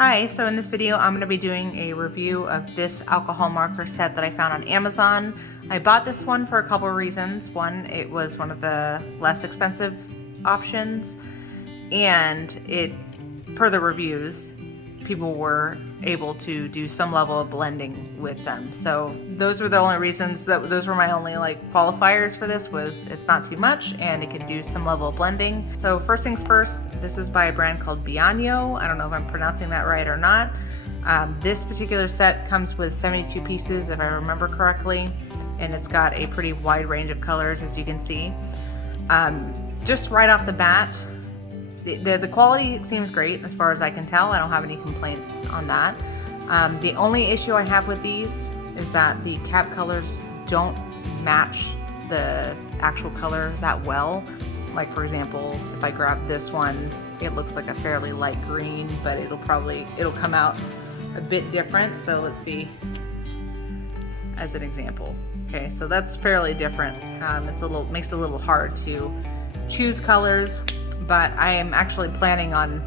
Hi, so in this video I'm going to be doing a review of this alcohol marker set that I found on Amazon. I bought this one for a couple of reasons. One, it was one of the less expensive options, and per the reviews, people were able to do some level of blending with them. So those were the only reasons, those were my only qualifiers for this, was it's not too much and it can do some level of blending. So first things first, this is by a brand called Bianyo. I don't know if I'm pronouncing that right or not. This particular set comes with 72 pieces if I remember correctly, and it's got a pretty wide range of colors, as you can see. Just right off the bat, the quality seems great as far as I can tell. I don't have any complaints on that. The only issue I have with these is that the cap colors don't match the actual color that well. Like, for example, if I grab this one, it looks like a fairly light green, but it'll come out a bit different. So let's see, as an example. Okay, so that's fairly different. Makes it a little hard to choose colors. But I am actually planning on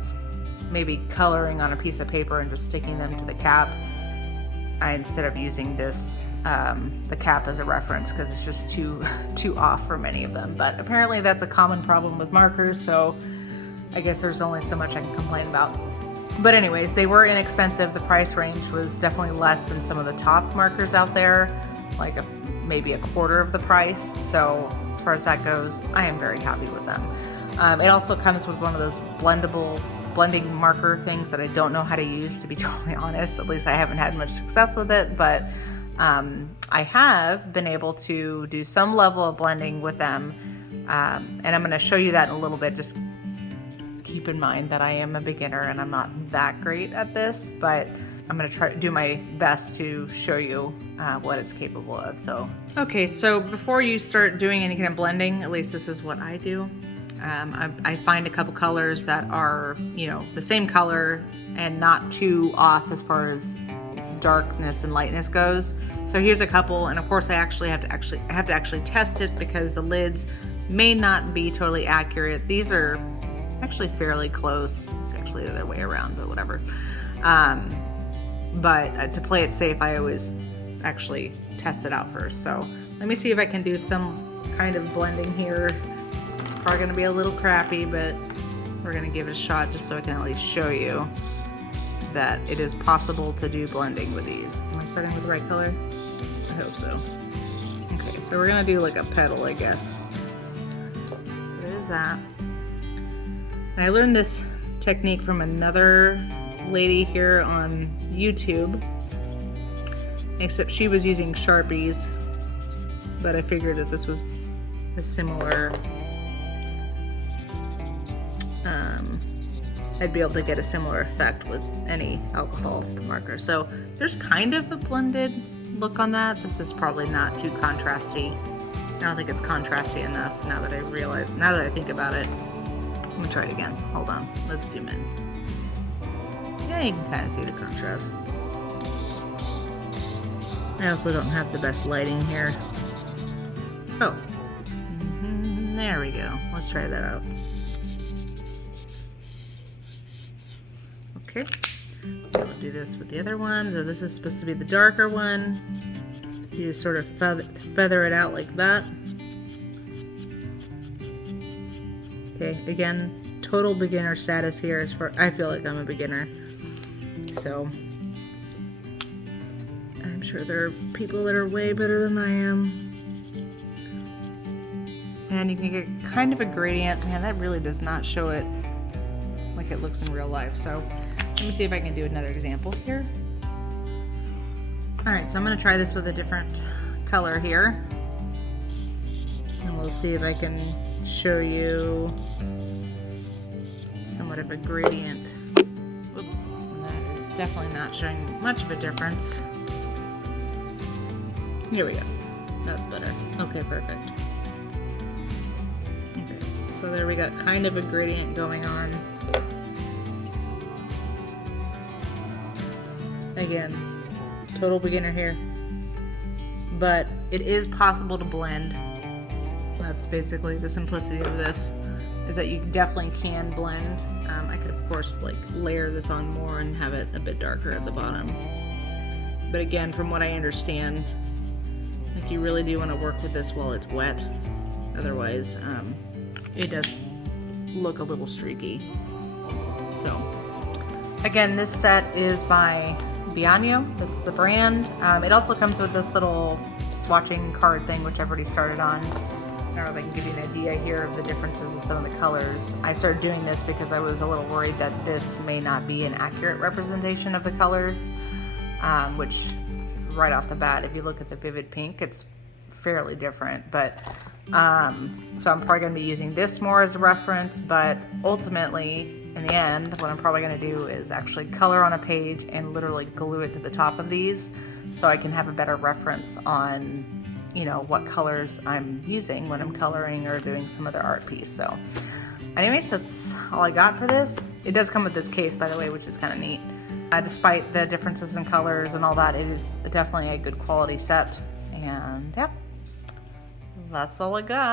maybe coloring on a piece of paper and just sticking them to the cap instead of using this, the cap as a reference, because it's just too off for many of them. But apparently that's a common problem with markers, so I guess there's only so much I can complain about. But anyways, they were inexpensive. The price range was definitely less than some of the top markers out there, like maybe a quarter of the price. So as far as that goes, I am very happy with them. It also comes with one of those blending marker things that I don't know how to use, to be totally honest. At least I haven't had much success with it, but I have been able to do some level of blending with them, and I'm going to show you that in a little bit. Just keep in mind that I am a beginner and I'm not that great at this, but I'm going to try to do my best to show you what it's capable of. So, okay, so before you start doing any kind of blending, at least this is what I do. I find a couple colors that are, the same color and not too off as far as darkness and lightness goes. So here's a couple, and of course I have to actually test it because the lids may not be totally accurate. These are actually fairly close. It's actually the other way around, but whatever. But to play it safe, I always actually test it out first. So let me see if I can do some kind of blending here. Probably going to be a little crappy, but we're going to give it a shot just so I can at least show you that it is possible to do blending with these. Am I starting with the right color? I hope so. Okay, so we're going to do like a petal, I guess. So there's that. And I learned this technique from another lady here on YouTube, except she was using Sharpies, but I figured that this was a similar, I'd be able to get a similar effect with any alcohol marker. So there's kind of a blended look on that. This is probably not too contrasty. I don't think it's contrasty enough now that I think about it. Let me try it again. Hold on, let's zoom in. Yeah, you can kind of see the contrast. I also don't have the best lighting here. Oh, there we go. Let's try that out. Okay, we'll do this with the other one. So this is supposed to be the darker one. You just sort of feather it out like that. Okay, again, total beginner status here. I feel like I'm a beginner. So I'm sure there are people that are way better than I am. And you can get kind of a gradient. Man, that really does not show it like it looks in real life. So let me see if I can do another example here. All right, so I'm gonna try this with a different color here. And we'll see if I can show you somewhat of a gradient. Whoops, that is definitely not showing much of a difference. Here we go, that's better. Okay, perfect. Okay, so there we got kind of a gradient going on. Again, total beginner here, but it is possible to blend. That's basically the simplicity of this, is that you definitely can blend. I could have course, like layer this on more and have it a bit darker at the bottom. But again, from what I understand, like you really do want to work with this while it's wet. Otherwise, it does look a little streaky. So, again, this set is by Bianyo. That's the brand. It also comes with this little swatching card thing, which I've already started on. I don't know if I can give you an idea here of the differences in some of the colors. I started doing this because I was a little worried that this may not be an accurate representation of the colors, which right off the bat, if you look at the vivid pink, it's fairly different. But so I'm probably going to be using this more as a reference, but ultimately, in the end, what I'm probably going to do is actually color on a page and literally glue it to the top of these so I can have a better reference on, you know, what colors I'm using when I'm coloring or doing some other art piece. So anyway, that's all I got for this. It does come with this case, by the way, which is kind of neat. Despite the differences in colors and all that, it is definitely a good quality set. And yeah, that's all I got.